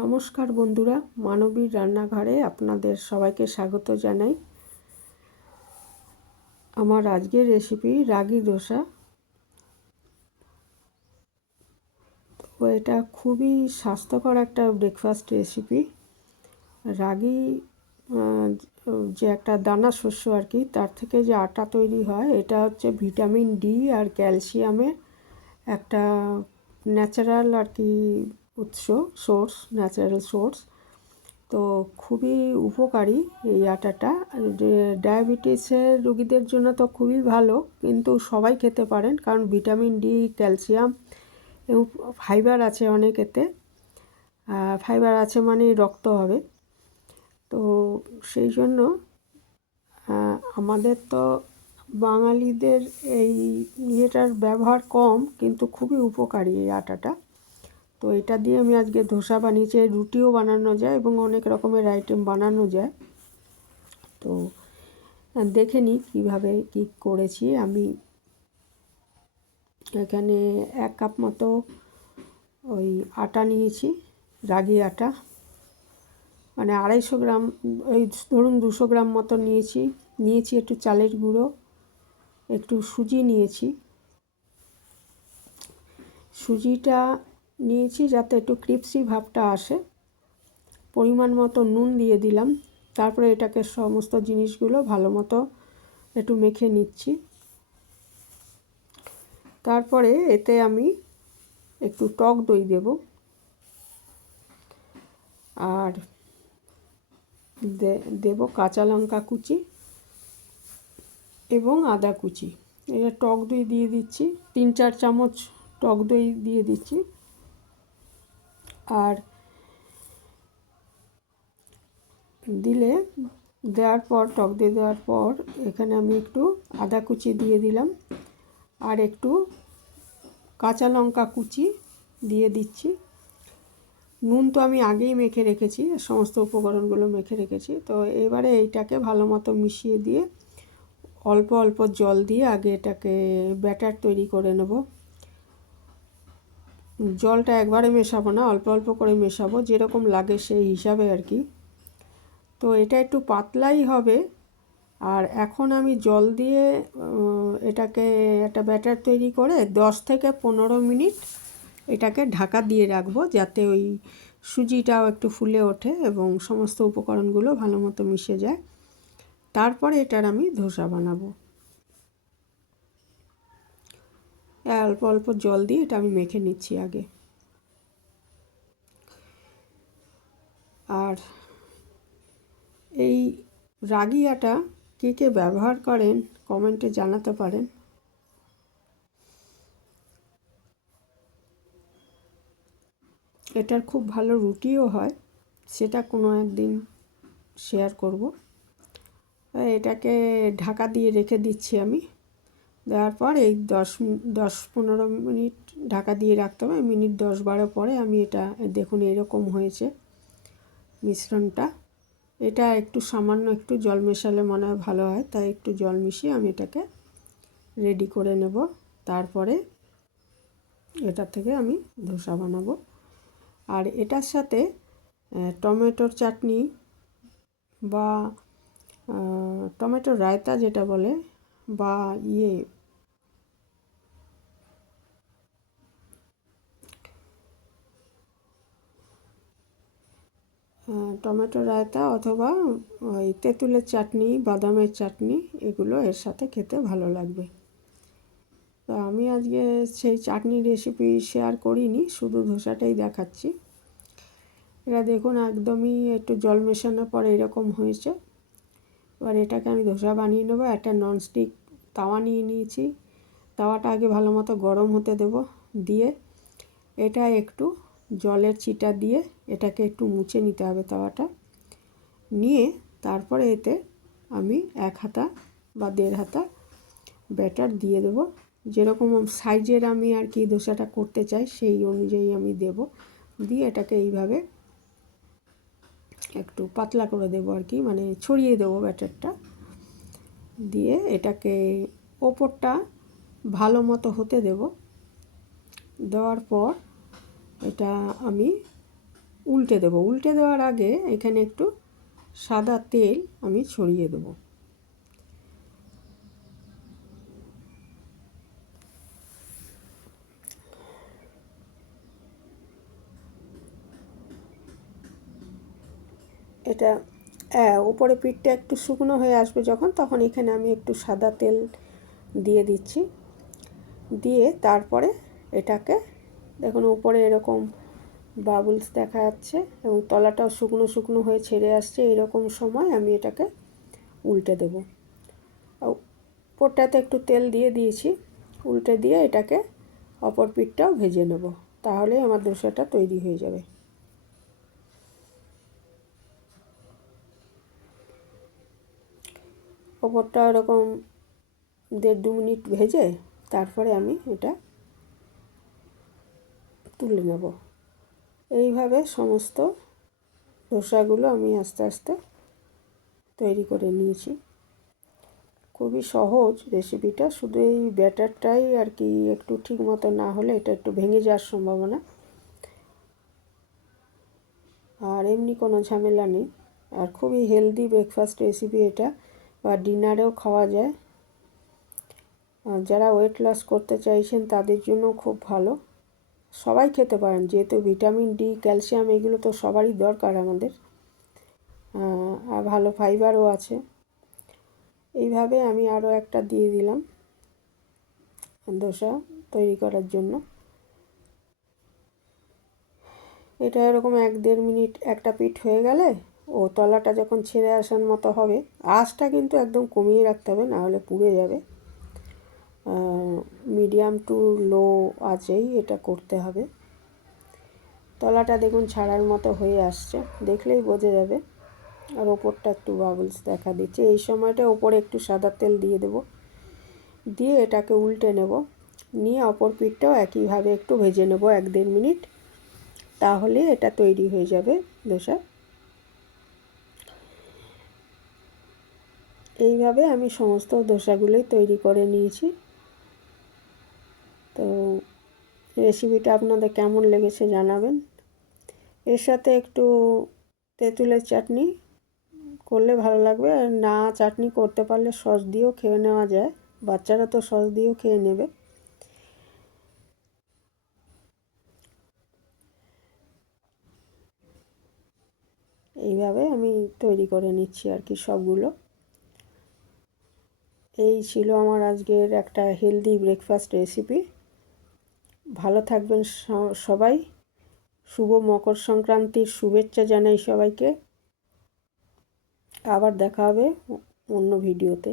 নমস্কার বন্ধুরা, মানবীর রান্নাঘরে আপনাদের সবাইকে স্বাগত জানাই। আমার আজকের রেসিপি রাগি দোসা। তো এটা খুবই স্বাস্থ্যকর একটা ব্রেকফাস্ট রেসিপি। রাগি যে একটা দানা শস্য আর কি, তার থেকে যে আটা তৈরি হয়, এটা হচ্ছে ভিটামিন ডি আর ক্যালসিয়ামের একটা ন্যাচারাল আর কি ন্যাচারাল সোর্স। তো খুবই উপকারী এই আটাটা। ডায়াবেটিসের রোগীদের জন্য তো খুবই ভালো, কিন্তু সবাই খেতে পারেন, কারণ ভিটামিন ডি, ক্যালসিয়াম এবং ফাইবার আছে অনেক এতে। ফাইবার আছে মানে রক্ত হবে। তো সেই জন্য আমাদের তো বাঙালিদের এই ইয়েটার ব্যবহার কম, কিন্তু খুবই উপকারী এই আটাটা। তো এটা দিয়ে আমি আজকে ধোসা বানিয়েছি। রুটিও বানানো যায় এবং অনেক রকমের আইটেম বানানো যায়। তো দেখে নিই কীভাবে কী করেছি। আমি এখানে 1 কাপ মতো ওই আটা নিয়েছি, রাগি আটা, মানে 250 গ্রাম, ওই ধরুন 200 গ্রাম মতো নিয়েছি একটু চালের গুঁড়ো, একটু সুজি নিয়েছি। সুজিটা নিয়েছি যাতে একটু ক্রিপসি ভাবটা আসে। পরিমাণ মতো নুন দিয়ে দিলাম। তারপরে এটাকে সমস্ত জিনিসগুলো ভালো মতো একটু মেখে নিচ্ছি। তারপরে এতে আমি একটু টক দই দেব, আর দেব কাঁচা লঙ্কা কুচি এবং আদা কুচি। এটা টক দই দিয়ে দিচ্ছি, 3-4 চামচ টক দই দিয়ে দিচ্ছি। আর দেওয়ার পর, টক দই দেওয়ার পর এখানে আমি একটু আদা কুচি দিয়ে দিলাম, আর একটু কাঁচা লঙ্কা কুচি দিয়ে দিচ্ছি। নুন তো আমি আগেই মেখে রেখেছি, সমস্ত উপকরণগুলো মেখে রেখেছি। তো এবারে এইটাকে ভালো মতো মিশিয়ে দিয়ে অল্প অল্প জল দিয়ে আগে এটাকে ব্যাটার তৈরি করে নেব। জলটা একবারে মেশাবো না, অল্প অল্প করে মেশাবো, যেরকম লাগে সেই হিসাবে আর কি। তো এটা একটু পাতলাই হবে। আর এখন আমি জল দিয়ে এটাকে একটা ব্যাটার তৈরি করে 10 থেকে 15 মিনিট এটাকে ঢাকা দিয়ে রাখবো, যাতে ওই সুজিটাও একটু ফুলে ওঠে এবং সমস্ত উপকরণগুলো ভালো মতো মিশে যায়। তারপরে এটার আমি ধোসা বানাবো। অল্প অল্প জল দিয়ে এটা আমি মেখে নিচ্ছি আগে। আর এই রাগি আটা কে কে ব্যবহার করেন কমেন্টে জানাতে পারেন। এটার খুব ভালো রুটিও হয়, সেটা কোনো একদিন শেয়ার করব। এটাকে ঢাকা দিয়ে রেখে দিচ্ছি আমি। দেওয়ার পর এই 10-15 মিনিট ঢাকা দিয়ে রাখতে হবে। মিনিট 10-12 পরে আমি এটা দেখুন এরকম হয়েছে মিশ্রণটা। এটা একটু সামান্য একটু জল মেশালে মনে হয় ভালো হয়, তাই একটু জল মিশিয়ে আমি এটাকে রেডি করে নেব। তারপরে এটা থেকে আমি ধোসা বানাবো। আর এটার সাথে টমেটোর চাটনি বা টমেটোর রায়তা যেটা বলে, বা টমেটো রায়তা অথবা ওই তেঁতুলের চাটনি, বাদামের চাটনি, এগুলো এর সাথে খেতে ভালো লাগবে। তো আমি আজকে সেই চাটনি রেসিপি শেয়ার করিনি, শুধু ধোসাটাই দেখাচ্ছি। এটা দেখুন একদমই একটু জল মেশানোর পর এরকম হয়েছে। এবার এটাকে আমি ধোসা বানিয়ে নেবো। একটা ননস্টিক তাওয়া নিয়ে নিয়েছি। তাওয়াটা আগে ভালো মতো গরম হতে দেব, দিয়ে এটা একটু জলের ছিটা দিয়ে এটাকে একটু মুছে নিতে হবে তাওয়াটা। নিয়ে তারপরে এতে আমি 1 হাতা বা 1.5 হাতা ব্যাটার দিয়ে দেব। যেরকম সাইজের আমি আর কি ধোসাটা করতে চাই সেই অনুযায়ী আমি দেব। দিয়ে এটাকে এইভাবে একটু পাতলা করে দেবো আর কি, মানে ছড়িয়ে দেবো ব্যাটারটা। দিয়ে এটাকে ওপরটা ভালো মতো হতে দেব। দেওয়ার পর এটা আমি উল্টে দেবো। উল্টে দেওয়ার আগে এখানে একটু সাদা তেল আমি ছড়িয়ে দেবো। এটা উপরে পিঠটা একটু শুকনো হয়ে আসবে যখন, তখন এখানে আমি একটু সাদা তেল দিয়ে দিচ্ছি। দিয়ে তারপরে এটাকে দেখুন উপরে এরকম বাবলস দেখা যাচ্ছে এবং তলাটাও শুকনো শুকনো হয়ে ছেড়ে আসছে। এরকম সময় আমি এটাকে উল্টে দেব। উপরটাতে একটু তেল দিয়ে দিয়েছি, উল্টে দিয়ে এটাকে অপর পিঠটাও ভেজে নেব, তাহলে আমার ধোসাটা তৈরি হয়ে যাবে। ওপরটা এরকম 1.5-2 মিনিট ভেজে তারপরে আমি এটা তুলে নেব। এইভাবে সমস্ত ধোসাগুলো আমি আস্তে আস্তে তৈরি করে নিয়েছি। খুবই সহজ রেসিপিটা, শুধু এই ব্যাটারটাই আর কি একটু ঠিক মতো না হলে এটা একটু ভেঙে যাওয়ার সম্ভাবনা, আর এমনি কোনো ঝামেলা নেই। আর খুবই হেলদি ব্রেকফাস্ট রেসিপি এটা, বা ডিনারেও খাওয়া যায়। আর যারা ওয়েট লস করতে চাইছেন তাদের জন্য খুব ভালো, সবাই খেতে পারেন, যেহেতু ভিটামিন ডি, ক্যালসিয়াম এগুলো তো সবারই দরকার আমাদের, আর ভালো ফাইবারও আছে। এইভাবে আমি আরও একটা দিয়ে দিলাম ধোসা তৈরি করার জন্য। এটা এরকম 1-1.5 মিনিট একটা পিঠ হয়ে গেলে ও তলাটা যখন ছেড়ে আসার মতো হবে, আঁচটা কিন্তু একদম কমিয়ে রাখতে হবে, নাহলে পুড়ে যাবে। মিডিয়াম টু লো আঁচেই এটা করতে হবে। তলাটা দেখুন ছাড়ার মতো হয়ে আসছে, দেখলেই বোঝা যাবে। আর ওপরটা একটু বাবলস দেখা দিচ্ছে। এই সময়টা ওপরে একটু সাদা তেল দিয়ে দেব, দিয়ে এটাকে উল্টে নেব, নিয়ে অপর পিঠটাও একইভাবে একটু ভেজে নেব 1-1.5 মিনিট, তাহলে এটা তৈরি হয়ে যাবে ধোসা। এইভাবে আমি সমস্ত ধোসাগুলোই তৈরি করে নিয়েছি। তো রেসিপিটা আপনাদের কেমন লেগেছে জানাবেন। এর সাথে একটু তেঁতুলের চাটনি করলে ভালো লাগবে, আর না চাটনি করতে পারলে সস দিয়েও খেয়ে নেওয়া যায়, বাচ্চারা তো সস দিয়েও খেয়ে নেবে। এইভাবে আমি তৈরি করে নিচ্ছি আর কি সবগুলো। এই ছিল আমার আজকের একটা হেলদি ব্রেকফাস্ট রেসিপি। ভালো থাকবেন সবাই। শুভ মকর সংক্রান্তির শুভেচ্ছা জানাই সবাইকে। আবার দেখা হবে অন্য ভিডিওতে।